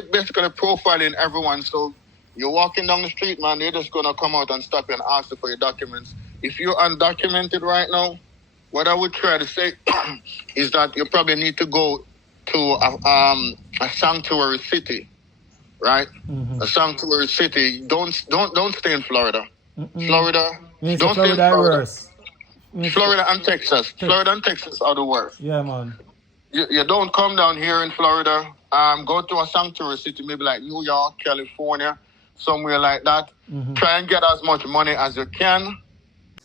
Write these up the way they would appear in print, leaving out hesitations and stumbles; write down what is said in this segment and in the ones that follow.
they're basically profiling everyone. So you're walking down the street, man, they're just gonna come out and stop you and ask you for your documents. If you're undocumented right now, what I would try to say is that you probably need to go to a sanctuary city, right? A sanctuary city. Don't stay in Florida. Florida. Don't stay in Florida. Florida and Texas. Florida and Texas are the worst. Yeah, man. You don't come down here in Florida. Go to a sanctuary city, maybe like New York, California, somewhere like that. Try and get as much money as you can.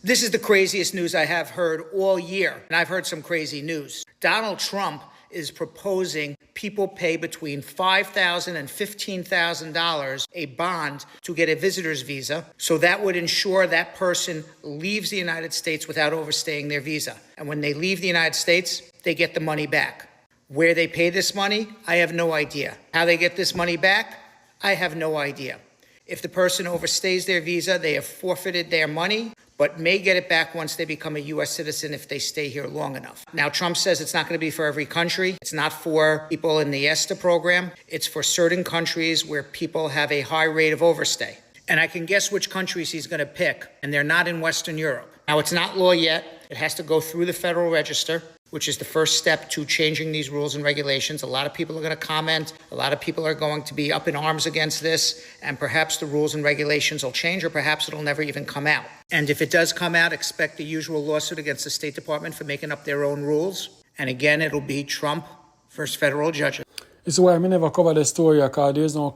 This is the craziest news I have heard all year, and I've heard some crazy news. Donald Trump is proposing people pay between $5,000 and $15,000 a bond to get a visitor's visa. So that would ensure that person leaves the United States without overstaying their visa. And when they leave the United States, they get the money back. Where they pay this money, I have no idea. How they get this money back, I have no idea. If the person overstays their visa, they have forfeited their money, but may get it back once they become a U.S. citizen if they stay here long enough. Now, Trump says it's not going to be for every country. It's not for people in the ESTA program. It's for certain countries where people have a high rate of overstay. And I can guess which countries he's going to pick, and they're not in Western Europe. Now, it's not law yet. It has to go through the Federal Register, which is the first step to changing these rules and regulations. A lot of people are going to comment. A lot of people are going to be up in arms against this, and perhaps the rules and regulations will change, or perhaps it'll never even come out. And if it does come out, expect the usual lawsuit against the State Department for making up their own rules. And again, it'll be Trump versus federal judges. It's why I never cover the story because there's no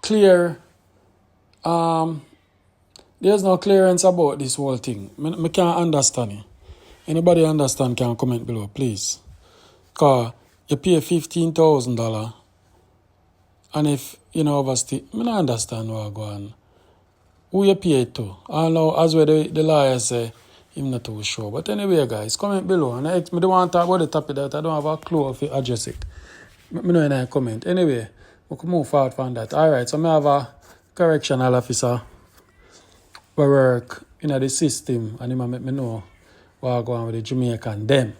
clear there's no clearance about this whole thing. I can't understand it. Anybody understand can comment below, please. Because you pay $15,000 and if you know overstay, I don't understand what go on. Who you pay it to? I know as well the lawyer say I'm not too sure. But anyway, guys, comment below. And I don't want to talk about the topic that I don't have a clue of it address it. I know in a comment. Anyway, we can move forward from that. Alright, so I have a correctional officer who work in the system and he make me know what go on with the Jamaican them.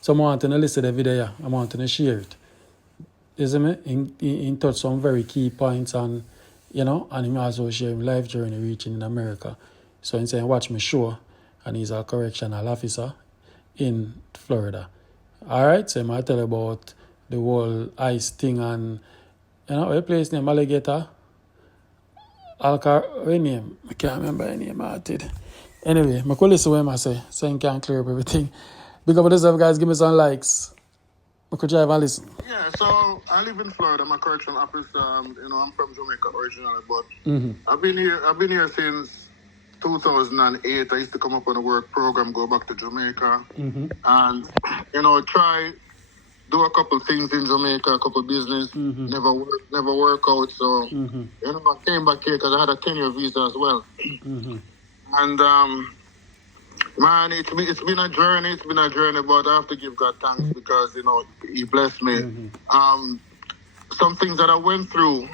So I want to listen to the video. I want to share it. You see me? He touched some very key points and you know, and he also share his life journey reaching in America. So he's saying watch me show and he's a correctional officer in Florida. Alright, so I might tell you about the whole ice thing and you know, a place named Alligator Alcatraz. I can't remember any name I did. Anyway, I could listen to what I say, so I can clear up everything. Big up this up, guys. Give me some likes. I could drive and listen. Yeah, so I live in Florida. I'm a correctional officer. You know, I'm from Jamaica originally, but I've been here since 2008. I used to come up on a work program, go back to Jamaica, and you know, do a couple things in Jamaica, a couple business. Never work out. So you know, I came back here because I had a 10-year visa as well. And man, it's been a journey. It's been a journey, but I have to give God thanks because you know He blessed me. Some things that I went through,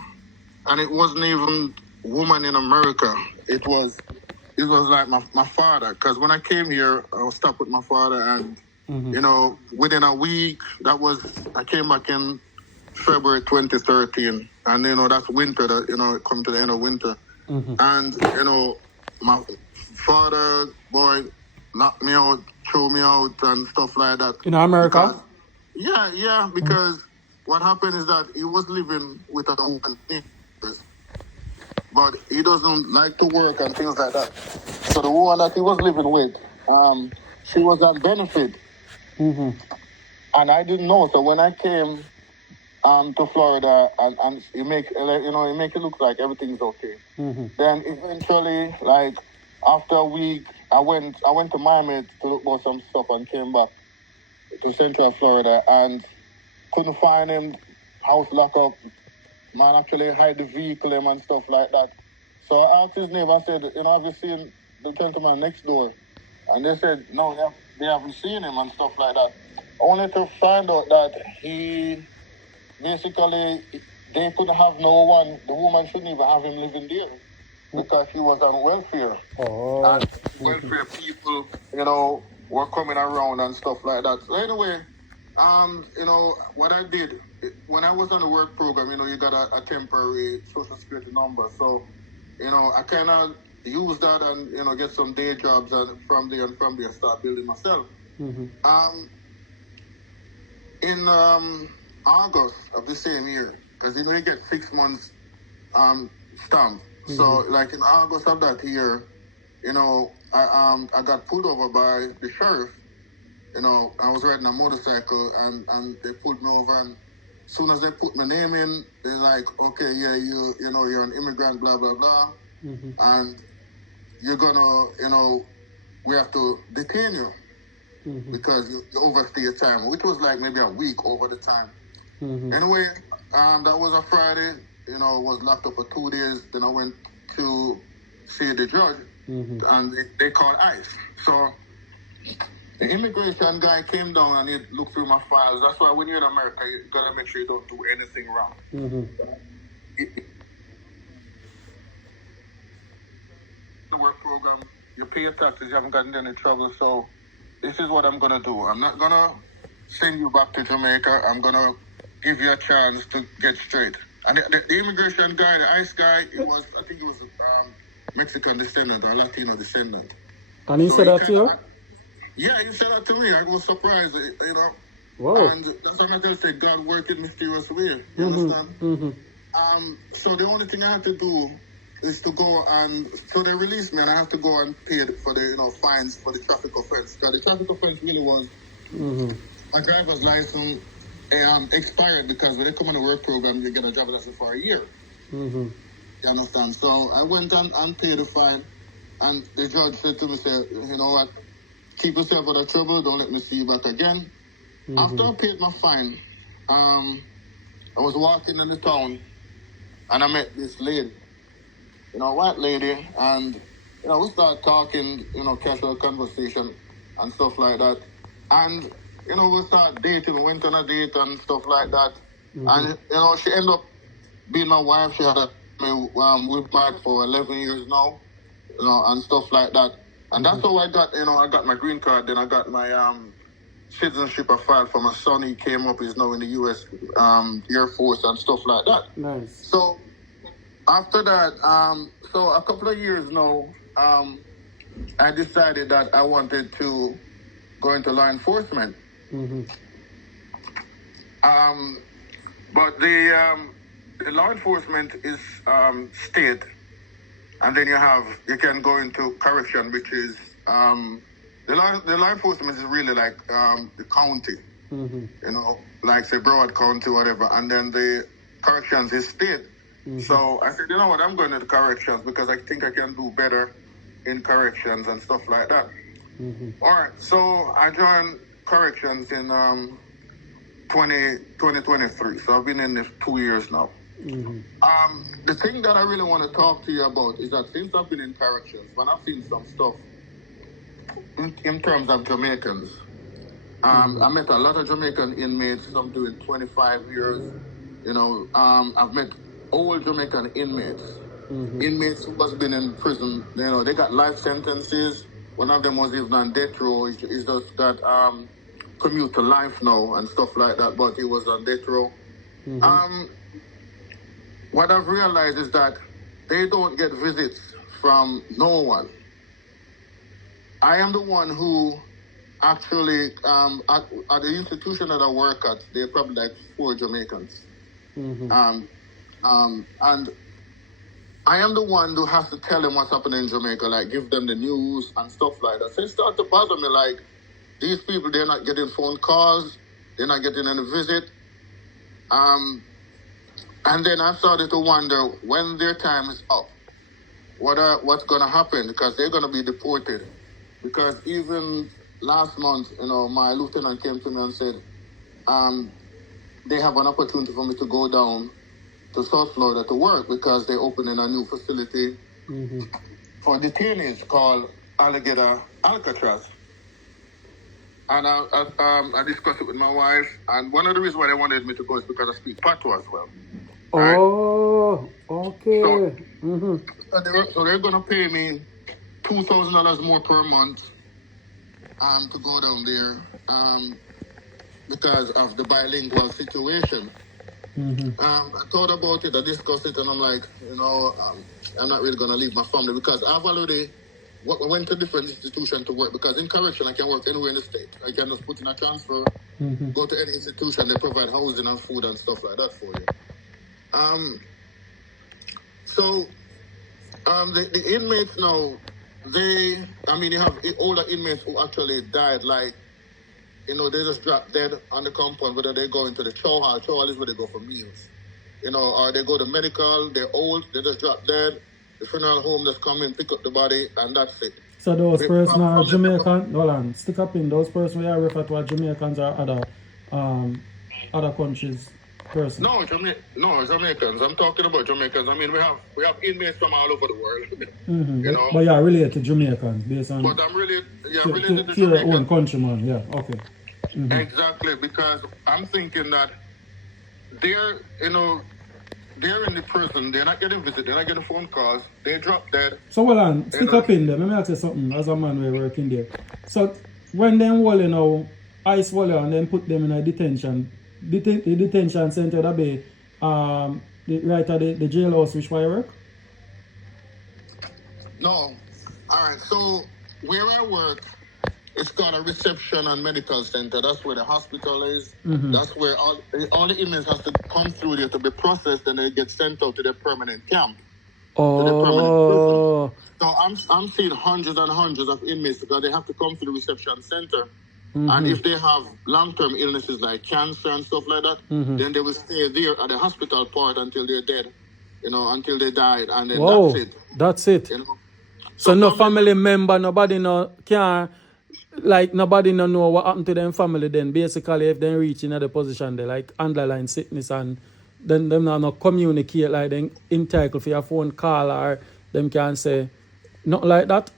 and it wasn't even woman in America. It was like my father. Because when I came here, I was stuck with my father, and you know, within a week, I came back in February 2013, and you know that's winter. That you know, come to the end of winter, and you know, my father, boy, knocked me out, threw me out, and stuff like that. In America? Because what happened is that he was living with a woman, but he doesn't like to work and things like that. So the woman that he was living with, she was on benefit, and I didn't know. So when I came to Florida, and you make it look like everything's okay. Then eventually, like after a week, I went to Miami to look for some stuff and came back to Central Florida and couldn't find him. House lock up. Man actually hide the vehicle him and stuff like that. So I asked his neighbor, I said, you know, have you seen the gentleman next door? And they said, no, they haven't seen him and stuff like that. Only to find out that he basically, they couldn't have no one, the woman shouldn't even have him living there because he was on welfare. And welfare people, you know, were coming around and stuff like that. So anyway, you know, what I did, when I was on the work program, you got a temporary social security number. So, I kind of use that and, get some day jobs, and from there start building myself. In August of the same year, because, you get 6 months stamp. So, like in August of that year, I got pulled over by the sheriff. I was riding a motorcycle and they pulled me over, and as soon as they put my name in, they're like, okay, yeah, you're an immigrant, blah, blah, blah. And you're gonna, we have to detain you because you overstay your time, which was like maybe a week over the time. Anyway, that was a Friday, was locked up for 2 days. Then I went to see the judge and they called ICE. So the immigration guy came down and he looked through my files. That's why when you're in America, you gotta make sure you don't do anything wrong. The work program, you pay your taxes, you haven't gotten any trouble. So this is what I'm gonna do. I'm not gonna send you back to Jamaica. I'm gonna give you a chance to get straight. And the immigration guy, the ICE guy, I think he was Mexican descendant or Latino descendant. And he said that to you? Yeah, he said that to me. I was surprised, Whoa. And that's what I say, God worked in mysterious way. You understand? So the only thing I had to do is to go and, so they released me and I have to go and pay for the, fines for the traffic offense. Because the traffic offense really was, my driver's license expired because when they come on the work program, you get a driver's license for a year. You understand? So I went and paid the fine, and the judge said to me, you know what, keep yourself out of trouble, don't let me see you back again. After I paid my fine, I was walking in the town, and I met this lady, white lady, and, we started talking, casual conversation and stuff like that. And, we started dating, we went on a date and stuff like that. And, she ended up being my wife. She had we've married for 11 years now, and stuff like that. And that's how I got, I got my green card. Then I got my citizenship I filed for my son. He came up, he's now in the U.S. Air Force and stuff like that. Nice. So after that, so a couple of years now, I decided that I wanted to go into law enforcement. But the law enforcement is state, and then you can go into correction, which is the law enforcement is really like the county, like say Broward County, whatever, and then the corrections is state. So I said, you know what, I'm going to the corrections because I think I can do better in corrections and stuff like that. All right, so I joined corrections in 2023. So I've been in this 2 years now. The thing that I really want to talk to you about is that since I've been in corrections, when I've seen some stuff in terms of Jamaicans, I met a lot of Jamaican inmates. Some doing 25 years. I've met old Jamaican inmates. Inmates who has been in prison. They got life sentences. One of them was even on death row. He's just got commute to life now and stuff like that, but he was on death row. What I've realized is that they don't get visits from no one. I am the one who actually, at the institution that I work at, there are probably like 4 Jamaicans. And I am the one who has to tell them what's happening in Jamaica, like give them the news and stuff like that. So it started to bother me, like, these people, they're not getting phone calls, they're not getting any visit. And then I started to wonder, when their time is up, what's going to happen? Because they're going to be deported. Because even last month, my lieutenant came to me and said, they have an opportunity for me to go down to South Florida to work because they're opening a new facility for detainees called Alligator Alcatraz. And I discussed it with my wife, and one of the reasons why they wanted me to go is because I speak Patois as well. Right? Oh, okay. So they're going to pay me $2,000 more per month to go down there because of the bilingual situation. I thought about it, I discussed it, and I'm like, I'm not really going to leave my family because I've already went to different institutions to work, because in correction I can work anywhere in the state. I can just put in a transfer, go to any institution, they provide housing and food and stuff like that for you. The inmates now, you have older inmates who actually died, like, they just drop dead on the compound, whether they go into the chow hall. Chow hall is where they go for meals. Or they go to medical, they're old, they just drop dead. The funeral home just come in, pick up the body, and that's it. So those persons are Jamaican, hold on, stick up in those persons we are referred to as Jamaicans or other countries person? No, Jamaicans. I'm talking about Jamaicans. I mean, we have inmates from all over the world. But you're related to Jamaicans based on... But I'm related to your Jamaicans. own countryman, yeah, okay. Exactly, because I'm thinking that they're in the prison, they're not getting visits, they're not getting phone calls, they drop dead. So hold on, stick up in there. Let me ask you something as a man we're working there. So when them wall, ice wall and then put them in a detention, the detention center that be right at the jailhouse which why work? No. Alright, so where I work, it's called a reception and medical center. That's where the hospital is. That's where all the inmates have to come through there to be processed, and they get sent out to their permanent camp. To their permanent prison. So I'm seeing hundreds and hundreds of inmates because they have to come to the reception center. And if they have long-term illnesses like cancer and stuff like that, then they will stay there at the hospital part until they're dead, until they died, and then that's it. So no family member, nobody nobody know what happened to them family then. Basically, if they reach in the position, they like underlying sickness, and then them not communicate, like them entitled for your phone call, or them can say not like that.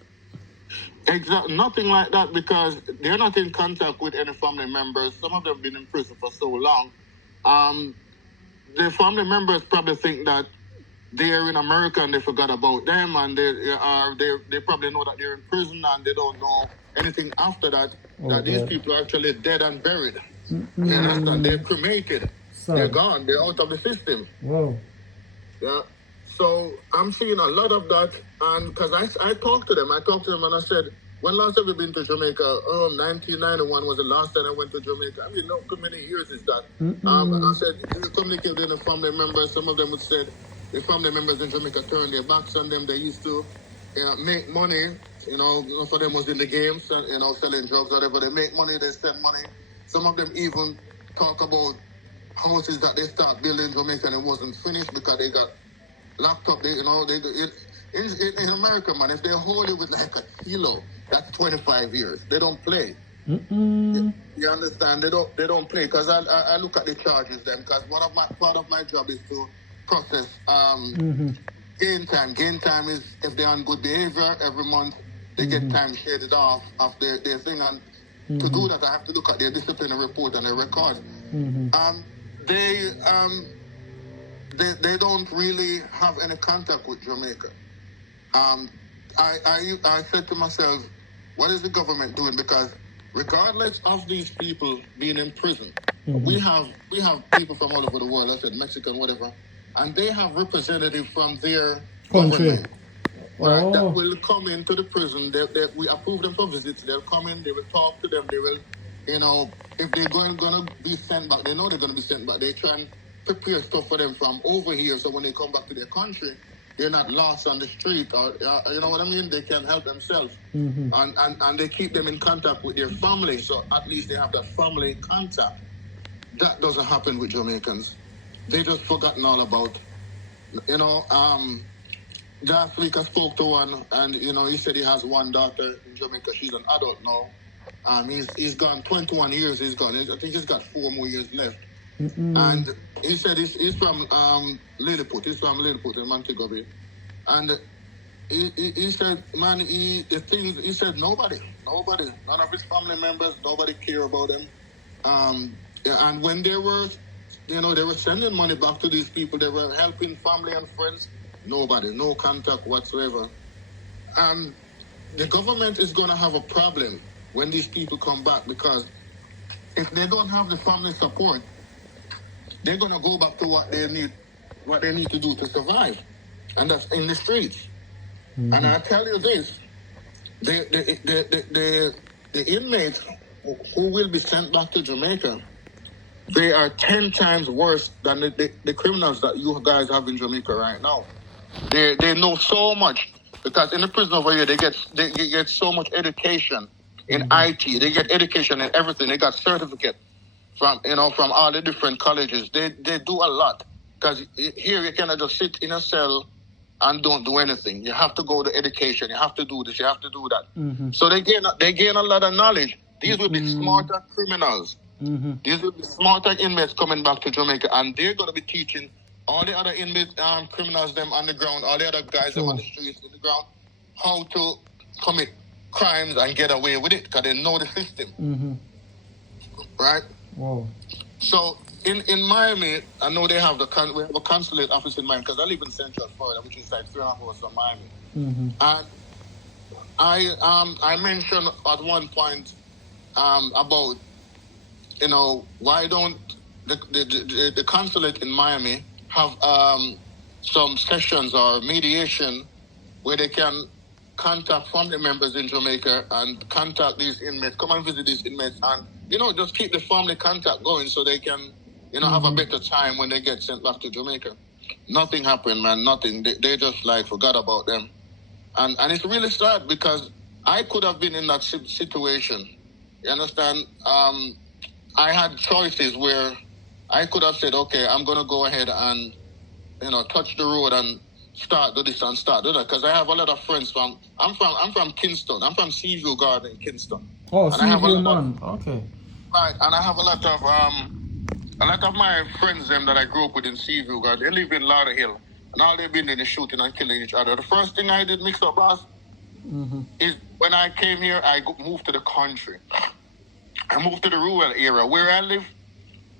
Exactly, nothing like that, because they're not in contact with any family members. Some of them have been in prison for so long. The family members probably think that they're in America and they forgot about them, and they probably know that they're in prison and they don't know anything after that. These people are actually dead and buried. You understand? They're cremated. They're gone. They're out of the system. Wow. Yeah. So I'm seeing a lot of that, and because I talked to them and I said, when last have you been to Jamaica? 1991 was the last time I went to Jamaica. I mean, look how many years is that? I said, you communicate with the family members. Some of them would say the family members in Jamaica turned their backs on them. They used to make money. For them was in the games, selling drugs, whatever. They make money, they spend money. Some of them even talk about houses that they start building in Jamaica and it wasn't finished because they got locked up. In America, man, if they hold you with like a kilo, that's 25 years. They don't play. You understand? They don't play, because I look at the charges then, because part of my job is to process gain time. Gain time is if they're on good behavior every month, they get time shaded off of their thing, and to do that I have to look at their disciplinary report and their record. They don't really have any contact with Jamaica. I said to myself, what is the government doing? Because regardless of these people being in prison, we have people from all over the world, I said Mexican, whatever, and they have representatives from their government. Right, that will come into the prison. We approve them for visits. They'll come in, they will talk to them, they will, if they're going to be sent back, they know they're going to be sent back. They try and prepare stuff for them from over here, so when they come back to their country, they're not lost on the street, or you know what I mean? They can help themselves. And they keep them in contact with their family, so at least they have that family contact. That doesn't happen with Jamaicans. They just forgotten all about, last week I spoke to one, and he said he has one daughter in Jamaica. She's an adult now. He's gone 21 years. He's gone. I think he's got 4 more years left. And he said he's from Lilliput. He's from Lilliput in Montego Bay. And he said, man, he said nobody, none of his family members, nobody care about him. And when they were sending money back to these people, they were helping family and friends. Nobody, no contact whatsoever. And the government is going to have a problem when these people come back, because if they don't have the family support, they're gonna go back to what they need to do to survive, and that's in the streets. And I tell you this: the inmates who will be sent back to Jamaica, they are 10 times worse than the criminals that you guys have in Jamaica right now. They know so much, because in the prison over here they get so much education in IT. They get education in everything. They got certificate from all the different colleges. They do a lot, because here you cannot just sit in a cell and don't do anything. You have to go to education. You have to do this. You have to do that. So they gain a lot of knowledge. These will be smarter criminals. These will be smarter inmates coming back to Jamaica, and they're going to be teaching all the other inmates, criminals, them on the ground, all the other guys them on the streets, on the ground, how to commit crimes and get away with it, because they know the system. Right? Wow. So in Miami, I know they have we have a consulate office in Miami, because I live in Central Florida, which is like 3.5 hours from Miami. And I mentioned at one point about, why don't the consulate in Miami have some sessions or mediation where they can contact family members in Jamaica and contact these inmates, come and visit these inmates, and just keep the family contact going so they can have a better time when they get sent back to Jamaica. Nothing happened, man. Nothing. They just forgot about them, and it's really sad, because I could have been in that situation. You understand? I had choices where I could have said, okay, I'm going to go ahead and, touch the road and start do this and start do that. Because I have a lot of friends I'm from Kingston. I'm from Seaview Garden, Kingston. Oh, Seaview, man. Okay. Right, and I have a lot of my friends that I grew up with in Seaview Garden. They live in Lauderhill. And all they've been doing is shooting and killing each other. The first thing I did, Mixup, boss, is when I came here, I moved to the country. I moved to the rural area. Where I live,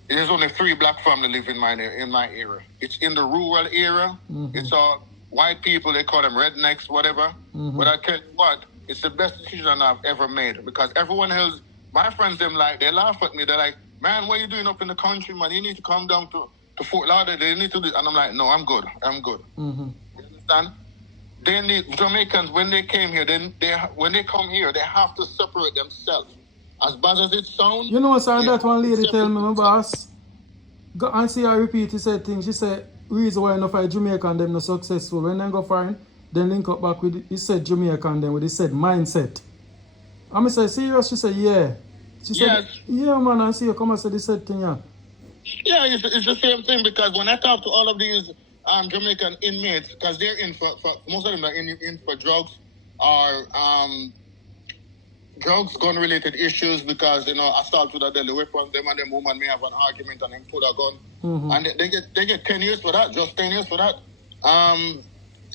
there's only 3 black families live in my area. It's in the rural area. It's all white people. They call them rednecks, whatever. But I tell you what, it's the best decision I've ever made, because everyone else, my friends, they laugh at me. They're like, man, what are you doing up in the country, man? You need to come down to Fort Lauderdale. They need to do. And I'm like, no, I'm good. You understand? They need Jamaicans, when they came here, when they come here, they have to separate themselves. As bad as it sounds. Sir, that one lady tell me, my boss, go and see her repeat, he said things. She said, reason why enough of Jamaican them not successful. When they go foreign, then link up back with, he said Jamaican them with, he said mindset. And I said, serious? She said, yeah. She said, yeah, man, and see you come and say the same thing, yeah. Yeah, it's the same thing, because when I talk to all of these Jamaican inmates, because they're in for most of them are in for drugs or drugs, gun-related issues, because, assault with a deadly weapon, them and them woman may have an argument and them pull a gun. And they get 10 years for that, just 10 years for that.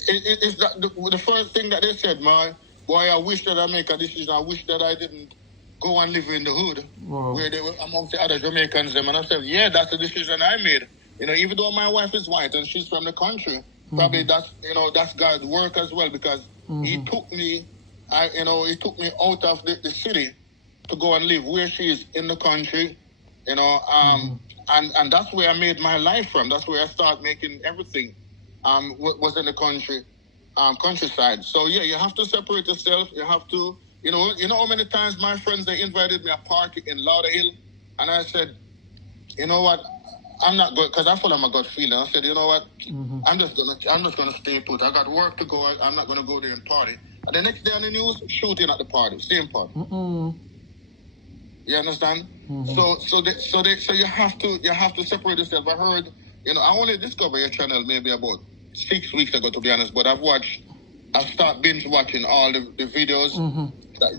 It's the first thing that they said, man, boy, I wish that I make a decision. I wish that I didn't go and live in the hood, where they were amongst the other Jamaicans. And I said, yeah, that's the decision I made. Even though my wife is white and she's from the country, probably that's God's work as well, because he took me, he took me out of the city to go and live where she is in the country, and that's where I made my life from. That's where I started making everything, was in the country, countryside. So yeah, you have to separate yourself. You have to, you know how many times my friends, they invited me a party in Lauderhill, and I said, you know what, I'm not good, because I follow my gut feeling. I said, you know what, I'm just gonna stay put. I got work to go. I'm not gonna go there and party. And the next day on the news, shooting at the party, same party. You understand? So you have to separate yourself. I heard, I only discovered your channel maybe about 6 weeks ago, to be honest. But I start binge watching all the videos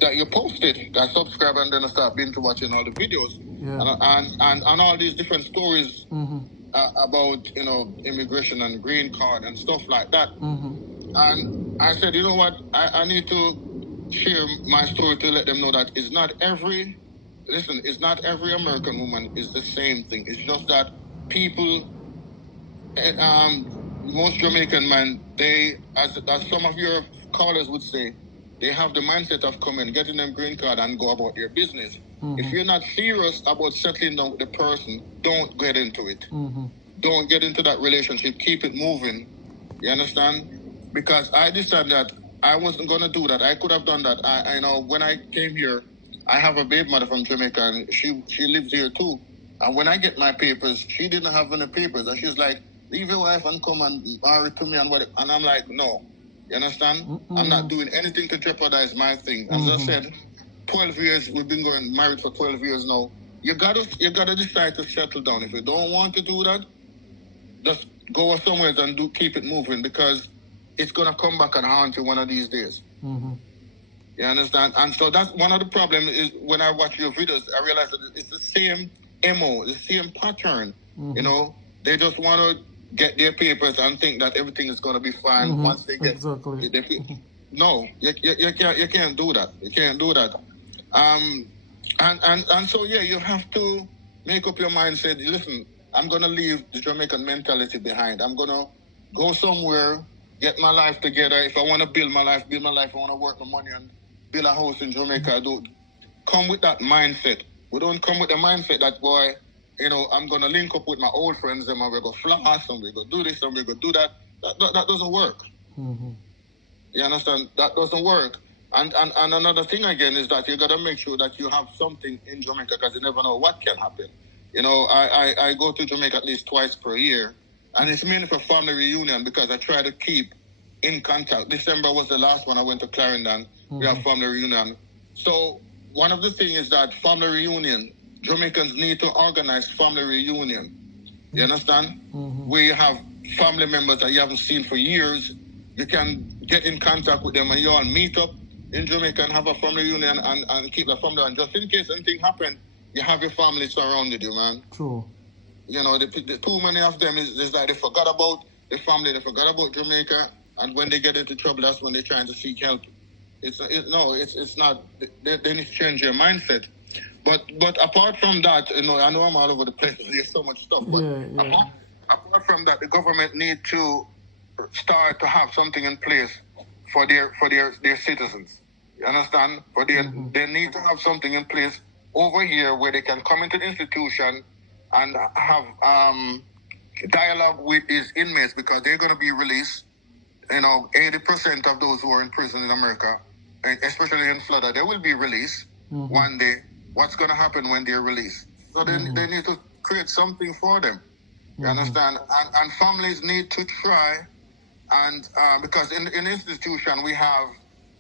that you posted. I subscribe and then I start binge watching all the videos, and all these different stories about immigration and green card and stuff like that. And I said, you know what, I need to share my story to let them know that it's not every American woman is the same thing. It's just that people, most Jamaican men, they, as some of your callers would say, they have the mindset of coming, getting them green card and go about their business. If you're not serious about settling down with the person, don't get into it. Don't get into that relationship. Keep it moving. You understand? Because I decided that I wasn't going to do that. I could have done that. I know when I came here, I have a baby mother from Jamaica, and she lives here too. And when I get my papers, she didn't have any papers. And she's like, leave your wife and come and marry to me and what. And I'm like, no. You understand? I'm not doing anything to jeopardize my thing. As I said, 12 years, we've been married for 12 years now. You gotta decide to settle down. If you don't want to do that, just go somewhere and keep it moving, because it's gonna come back and haunt you one of these days. You understand? And so that's one of the problems is when I watch your videos, I realize that it's the same MO, the same pattern. You know, they just want to get their papers and think that everything is going to be fine once they get no, you can't do that. You can't do that. And so yeah, you have to make up your mind. Say, listen, I'm going to leave the Jamaican mentality behind. I'm going to go somewhere, get my life together. If I want to build my life. I want to work my money and build a house in Jamaica. I don't come with that mindset. We don't come with the mindset that, boy, you know, I'm going to link up with my old friends and we're going to floss and we're going to do this and we're going to do that. That doesn't work. You understand? That doesn't work. And another thing again is that you got to make sure that you have something in Jamaica, because you never know what can happen. You know, I go to Jamaica at least twice per year, and it's mainly for family reunion, because I try to keep in contact. December was the last one I went to Clarendon. We have family reunion. So one of the things is that family reunion, Jamaicans need to organize family reunion. You understand? Where you have family members that you haven't seen for years. You can get in contact with them and you all meet up in Jamaica and have a family reunion and keep the family. And just in case anything happens, you have your family surrounded you, man. True. You know, the too many of them is like they forgot about the family, they forgot about Jamaica, and when they get into trouble, that's when they're trying to seek help. It's not. They need to change their mindset. But apart from that, you know, I know I'm all over the place. There's so much stuff. But apart from that, the government need to start to have something in place for their citizens. You understand? They need to have something in place over here where they can come into the institution and have dialogue with these inmates, because they're going to be released. You know, 80% of those who are in prison in America, especially in Florida, they will be released one day. What's going to happen when they're released? So they need to create something for them. You understand? And families need to try, and because in the institution we have,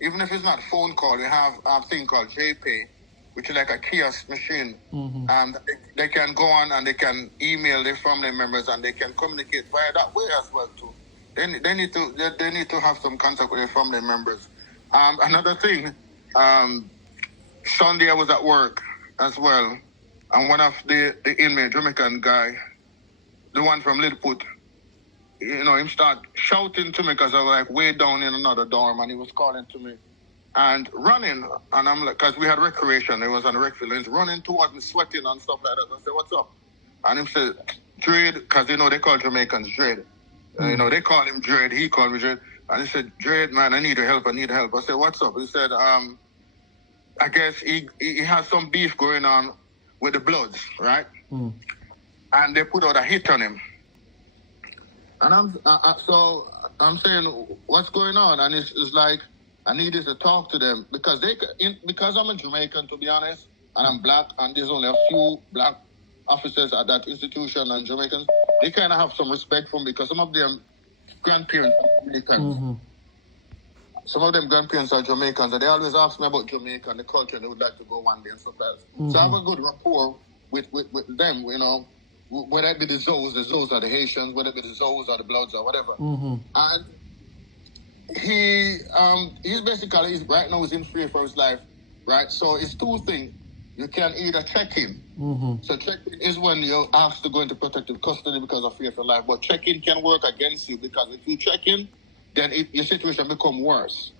even if it's not phone call, we have a thing called JPay, which is like a kiosk machine. They can go on and they can email their family members and they can communicate via that way as well too. They need to have some contact with their family members. Another thing, Sunday I was at work as well, and one of the inmate, Jamaican guy, the one from Lidput, you know, him start shouting to me because I was like way down in another dorm, and he was calling to me and running, and I'm like, because we had recreation, it was on the rec field, and he's running towards me, sweating and stuff like that. I said, what's up? And he said, Dread, because you know they call Jamaicans Dread. You know, they call him Dread, he called me Dread. And he said, Dread, man, I need your help. I said, what's up? He said, I guess he has some beef going on with the Bloods, right? And they put out a hit on him. And I'm saying, what's going on? And it's like, I needed to talk to them because I'm a Jamaican, to be honest, and I'm black, and there's only a few black officers at that institution and Jamaicans. They kind of have some respect for me because some of them grandparents are Jamaicans. Some of them grandparents are Jamaicans, and they always ask me about Jamaica and the culture, and they would like to go one day and stuff like that. So I have a good rapport with them, you know. Whether it be the Zoes are the Haitians, whether it be the Zoes or the Bloods or whatever. And he's basically, right now he's in fear for his life, right? So it's two things. You can either check him. So check-in is when you're asked to go into protective custody because of fear for life. But check-in can work against you, because if you check in, then your situation become worse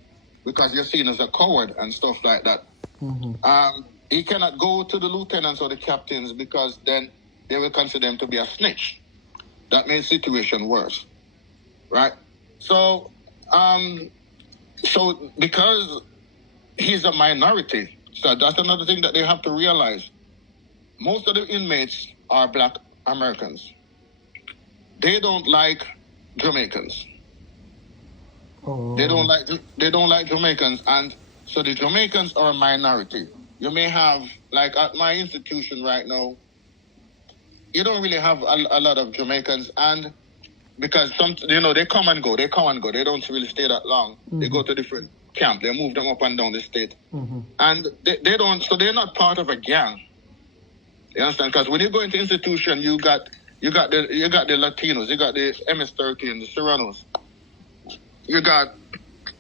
because you're seen as a coward and stuff like that. He cannot go to the lieutenants or the captains because then they will consider him to be a snitch. That makes the situation worse, right? So because he's a minority, So that's another thing that they have to realize. Most of the inmates are Black Americans. They don't like Jamaicans. Oh. They don't like Jamaicans, and so the Jamaicans are a minority. You may have, like at my institution right now, you don't really have a lot of Jamaicans, and because they come and go. They don't really stay that long. Mm-hmm. They go to different camp. They move them up and down the state, mm-hmm. and they don't. So they're not part of a gang. You understand? Because when you go into institution, you got the Latinos, you got the MS-13, the Serranos, you got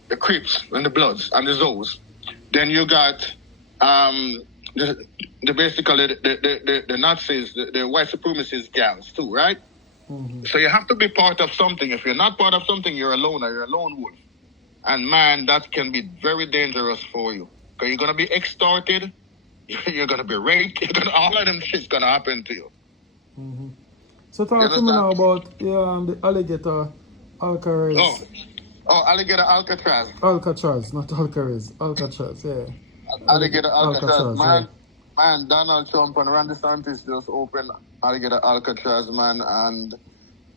the Crips and the Bloods and the Zoes. Then you got basically the Nazis, the white supremacist gangs too, right? Mm-hmm. So you have to be part of something. If you're not part of something, you're a loner, you're a lone wolf. And man, that can be very dangerous for you. Because you're going to be extorted, you're going to be raped, all of them shit's going to happen to you. Mm-hmm. So talk to me now about the Alligator Alcatraz. Oh, Alligator Alcatraz. Alcatraz, not Alcatraz. Alcatraz, yeah. Alligator Alcatraz. Man, Donald Trump and Randy DeSantis just opened Alligator Alcatraz, man, and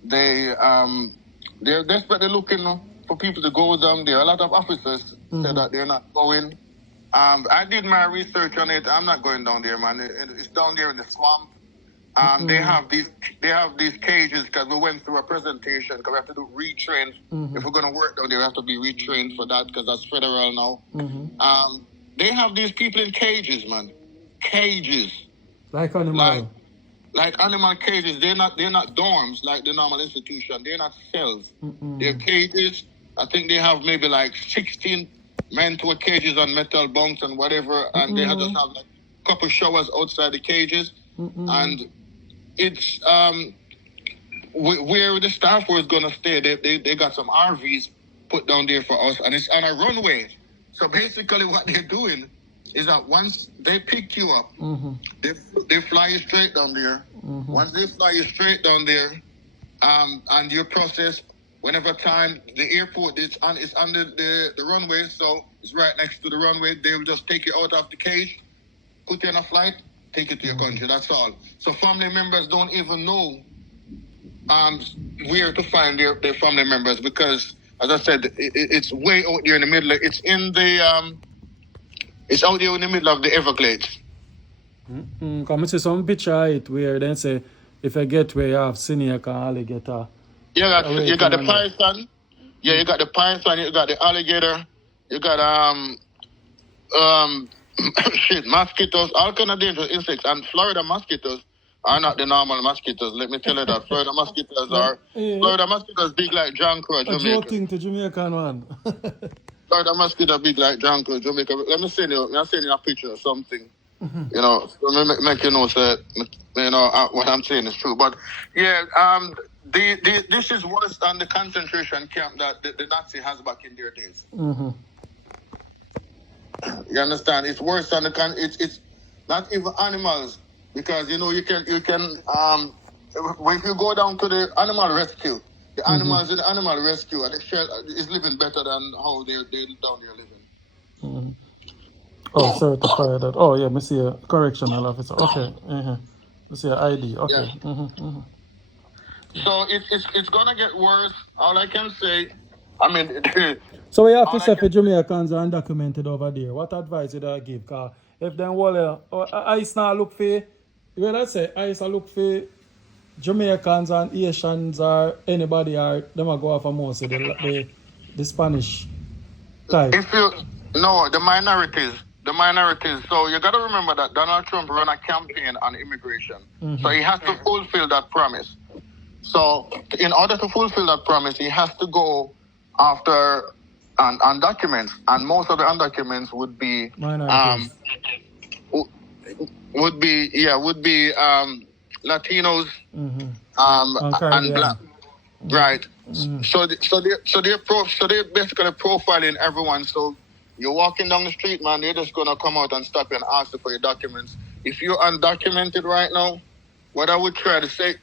they're desperately looking for people to go down there. A lot of officers mm-hmm. said that they're not going. I did my research on it. I'm not going down there, man. It's down there in the swamp. Mm-hmm. They have these cages because we went through a presentation because we have to do retrain. Mm-hmm. If we're going to work down there, we have to be retrained for that because that's federal now. Mm-hmm. They have these people in cages, man. Cages. Like animal. Like animal cages. They're not dorms like the normal institution. They're not cells. Mm-mm. They're cages. I think they have maybe like 16 men-to cages on metal bunks and whatever, and they just have like a couple showers outside the cages. Mm-mm. And it's where the staff was gonna stay. They got some RVs put down there for us, and it's on a runway. So basically, what they're doing is that once they pick you up, mm-hmm. they fly you straight down there. Mm-hmm. Once they fly you straight down there, and your process, whenever time the airport is on the runway, so it's right next to the runway, they will just take you out of the cage, put you on a flight, take you to your country. That's all. So family members don't even know where to find their family members because, as I said, it's way out there in the middle. It's in the it's out there in the middle of the Everglades. Come see some picture it where they say if you get where you have senior can alligator. Yeah, you got the python. Yeah, you got the python. You got the alligator. You got mosquitoes, all kind of dangerous insects. And Florida mosquitoes are not the normal mosquitoes. Let me tell you that. Florida mosquitoes Florida mosquitoes big like John Crow, Jamaica. Joking to Jamaican one. Florida mosquito big like John Crow, Jamaica. Let me send you a picture of something. Mm-hmm. You know, let me make you know that what I'm saying is true. But yeah, this is worse than the concentration camp that the Nazi has back in their days. Mm-hmm. You understand? It's worse than it's not even animals because you can if you go down to the animal rescue, the animals in the animal rescue is living better than how they're down there living. Mm-hmm. Oh, certified that. Oh yeah, me see a correctional officer. Okay, me see a ID. Okay. Yeah. Mm-hmm. Mm-hmm. So it's gonna get worse. All I can say, I mean. So we have to say for Jamaicans are undocumented over there. What advice would I give? Cause if them ICE now look for, ICE look for Jamaicans and Asians or anybody or them a go off of most of the Spanish type. The minorities. So you got to remember that Donald Trump ran a campaign on immigration. Mm-hmm. So he has to fulfill that promise. So in order to fulfill that promise, he has to go after undocumented, and most of the undocumented would be Latinos and Black, right? Mm-hmm. So they're basically profiling everyone. So you're walking down the street, man, they're just gonna come out and stop you and ask you for your documents. If you're undocumented right now, what I would try to say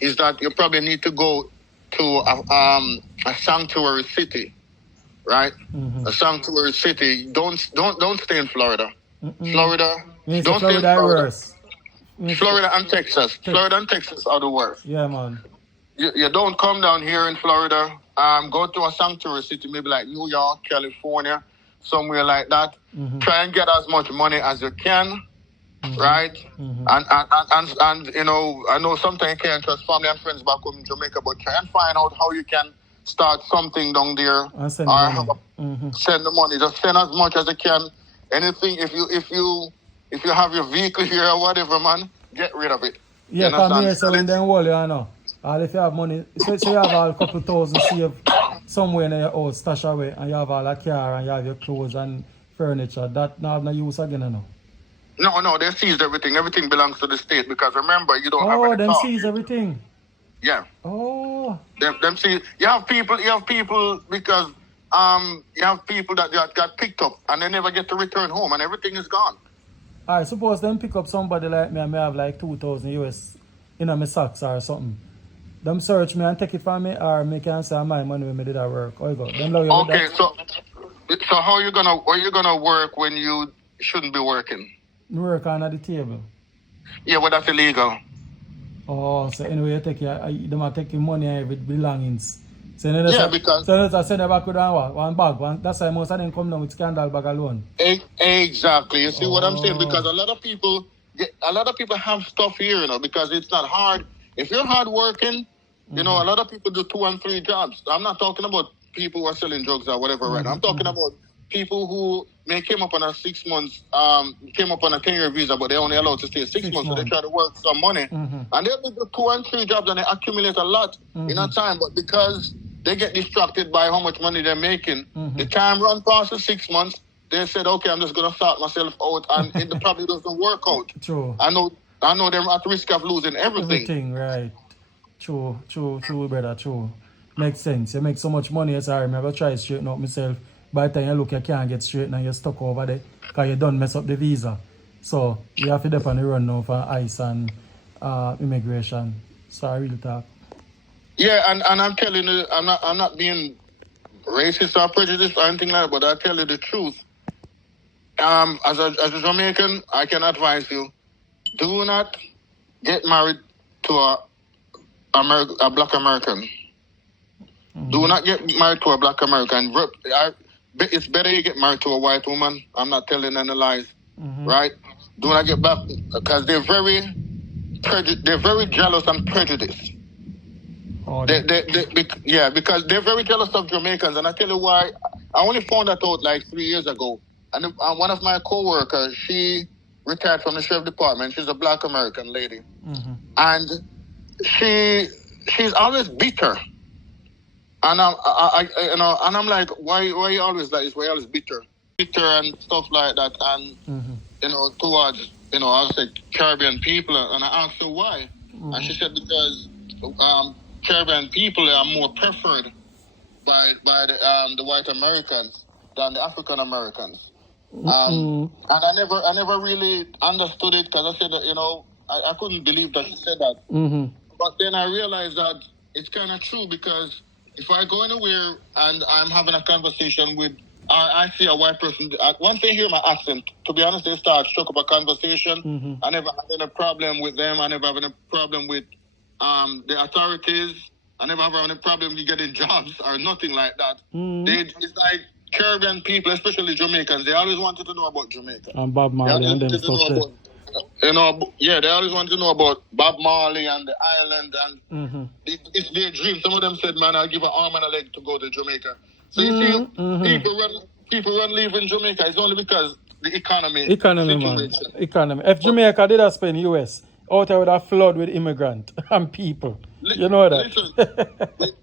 is that you probably need to go to a sanctuary city, right? Mm-hmm. A sanctuary city. Don't stay in Florida. Florida. Don't stay in Florida. Florida and Texas. Florida and Texas are the worst. Yeah, man. You don't come down here in Florida. Go to a sanctuary city, maybe like New York, California, somewhere like that. Try and get as much money as you can, right? And you know, I know sometimes you can't trust family and friends back home in Jamaica, but try and find out how you can start something down there. And send the money. Send the money. Just send as much as you can. Anything, if you have your vehicle here or whatever, man, get rid of it. Yeah, come here, so when them wall, you know. All if you have money, so you have all a couple thousand saved somewhere in your house, stash away, and you have all a car, and you have your clothes and furniture. That now have no use again, you know. No, they seized everything. Everything belongs to the state because remember, you don't have any them car. seize everything. Yeah. Oh. Them see. You have people because you have people that got picked up and they never get to return home and everything is gone. I suppose them pick up somebody like me and me have like 2,000 US in my socks or something. Them search me and take it from me or me can say my money when me did that work. How you go? Them love you okay, so how you gonna work when you shouldn't be working? Work under the table. Yeah, well that's illegal. Oh, so anyway you take them are taking money and every belongings. So because I send them back with one bag. That's why most of them come down with scandal bag alone. Exactly. You see what I'm saying? Because a lot of people have stuff here, you know, because it's not hard. If you're hard working, you know, a lot of people do 2 and 3 jobs. I'm not talking about people who are selling drugs or whatever, right? I'm talking about people who came up on a 6 months, came up on a 10-year visa, but they're only allowed to stay 6 months, so they try to work some money. And they'll do 2 and 3 jobs and they accumulate a lot in a time, but because they get distracted by how much money they're making, the time run past the 6 months, they said, okay, I'm just going to sort myself out, and it probably doesn't work out. True. I know they're at risk of losing everything. Everything, right. True, brother, true. Makes sense. You make so much money, as I'm going to try to straighten out myself. By the time you look, you can't get straight and you're stuck over there because you don't mess up the visa. So you have to dip on the run now for ICE and immigration. So I really talk. Yeah, and I'm telling you, I'm not being racist or prejudiced or anything like that, but I tell you the truth. As a Jamaican, I can advise you, do not get married to a black American. Do not get married to a black American. It's better you get married to a white woman. I'm not telling any lies, right? Do not get back because they're very jealous and prejudiced. Because they're very jealous of Jamaicans, and I tell you why. I only found that out like 3 years ago. And one of my co-workers, she retired from the sheriff department. She's a black American lady, and she's always bitter. And I'm like, why you always like this? Why you always bitter and stuff like that? And towards I'll say Caribbean people. And I asked her why, and she said because Caribbean people are more preferred by the white Americans than the African Americans. And I never really understood it because I said that I couldn't believe that she said that. But then I realized that it's kind of true because if I go anywhere and I'm having a conversation with, I see a white person, once they hear my accent, to be honest, they start struck up a conversation. I never have any problem with them. I never have any problem with the authorities. I never have any problem with getting jobs or nothing like that. It's like Caribbean people, especially Jamaicans, they always wanted to know about Jamaica. And Bob Marley and them stuff there. They always want to know about Bob Marley and the island, and it's their dream. Some of them said, "Man, I'll give an arm and a leg to go to Jamaica." So you see, people run leaving Jamaica. It's only because the economy, man. Economy. If Jamaica did spend US, out there would have flood with immigrant and people. You know that.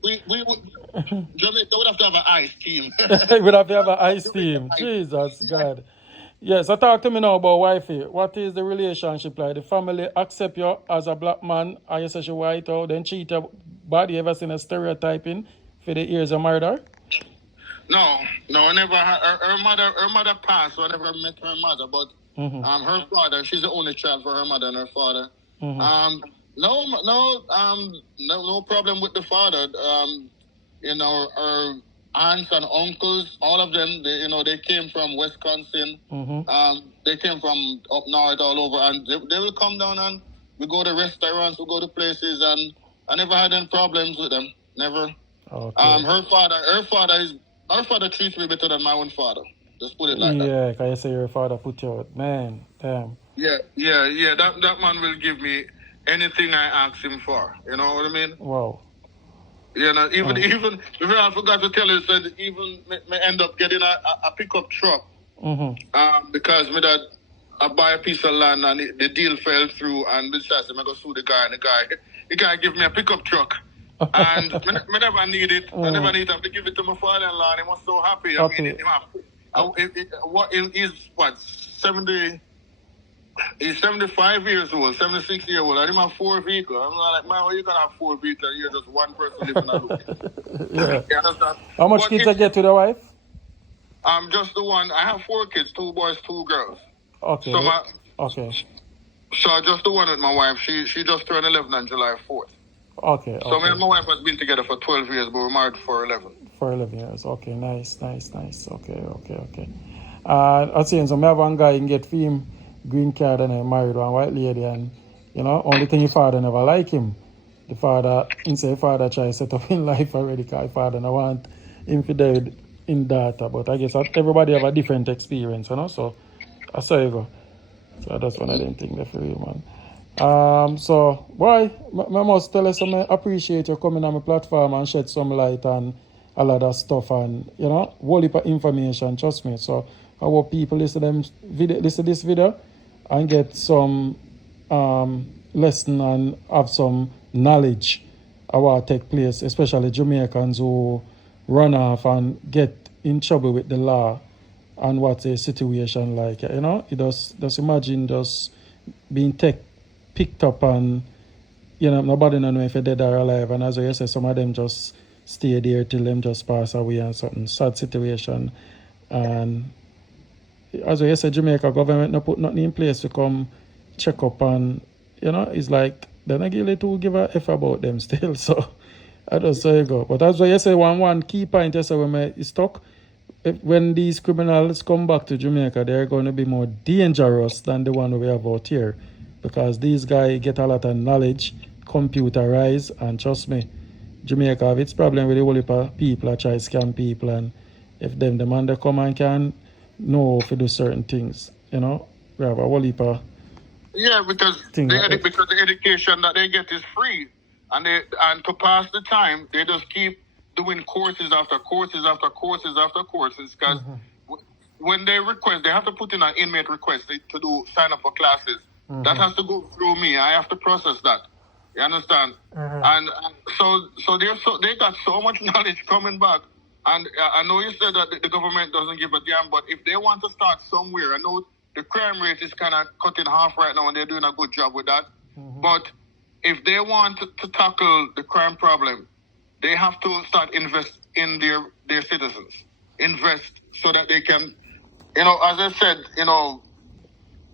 Listen, Jamaica would have to have an ICE team. Would have to have an ICE team. Jesus God. Yes, so talk to me now about wifey. What is the relationship like? The family accept you as a black man, and you say she white out, then cheat your body. You ever seen a stereotyping for the years of murder? No, I never had. Her mother passed, so I never met her mother. But her father, she's the only child for her mother and her father. No problem with the father. aunts and uncles, all of them, they came from Wisconsin. They came from up north, all over, and they will come down and we go to restaurants, we go to places, and I never had any problems with them. Never. Okay. Her father treats me better than my own father. Just put it like that. Yeah, can you say your father put you out? Man, damn. Yeah. That man will give me anything I ask him for. You know what I mean? Wow. Even I forgot to tell you, said even me end up getting a pickup truck. Because me that I buy a piece of land and the deal fell through, and besides, I go sue the guy, and the guy give me a pickup truck. And me never need it. I never need it. I give it to my father-in-law, and he was so happy. I mean, he's 70. He's 75 years old, 76 years old. I didn't have 4 vehicles. I'm like, man, how you gonna have 4 vehicles and you're just one person living alone? Yeah. You understand? How much kids I get to the wife? Just the one. I have 4 kids, 2 boys, 2 girls. Okay. So just the one with my wife. She just turned 11 on July 4th. Okay. So me and my wife has been together for 12 years, but we're married for 11. For 11 years. Okay, nice. Okay. I see, so I have one guy, he can get him green card and I married one white lady, and only thing his father never like him. The father, father try to set up in life already, because his father never want him to die in data. But I guess everybody have a different experience, so I saw you go. So that's one of them things that for you, man. So boy, I must tell you some, I appreciate you coming on my platform and shed some light on a lot of stuff, and whole heap of information, trust me. So I hope people listen to this video and get some lesson and have some knowledge of what take place, especially Jamaicans who run off and get in trouble with the law and what's a situation like. You just imagine just being picked up and nobody know if you're dead or alive, and as you say, some of them just stay there till them just pass away and something sad situation. And as I said, Jamaica government not put nothing in place to come check up, and it's like they're not really to give a F about them still. So I just say go. But as I say, one key point is when I stuck, when these criminals come back to Jamaica, they're going to be more dangerous than the one we have out here, because these guys get a lot of knowledge, computerized, and trust me, Jamaica have its problem with the whole heap of people that try to scam people, and if the man they come and can know if you do certain things, we have a whole heap of because the education that they get is free, and to pass the time they just keep doing courses after courses after courses after courses, because when they request, they have to put in an inmate request to sign up for classes. That has to go through me. I have to process that. You understand? And so they got so much knowledge coming back. And I know you said that the government doesn't give a damn, but if they want to start somewhere, I know the crime rate is kind of cut in half right now, and they're doing a good job with that. But if they want to tackle the crime problem, they have to start invest in their citizens. Invest so that they can, as I said,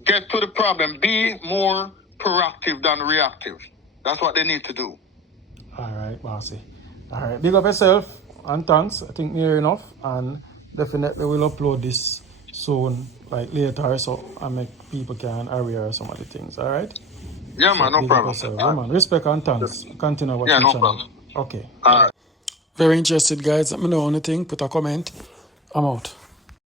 get to the problem. Be more proactive than reactive. That's what they need to do. All right, bossy. All right, big up yourself and thanks. I think near enough, and definitely we'll upload this soon, like later, so I make people can area some of the things. All right. Yeah, so man, no problem. Yeah, man. Respect and thanks. Continue watching no channel. Problem. Okay. All right. Very interested, guys. Let me know anything. Put a comment. I'm out.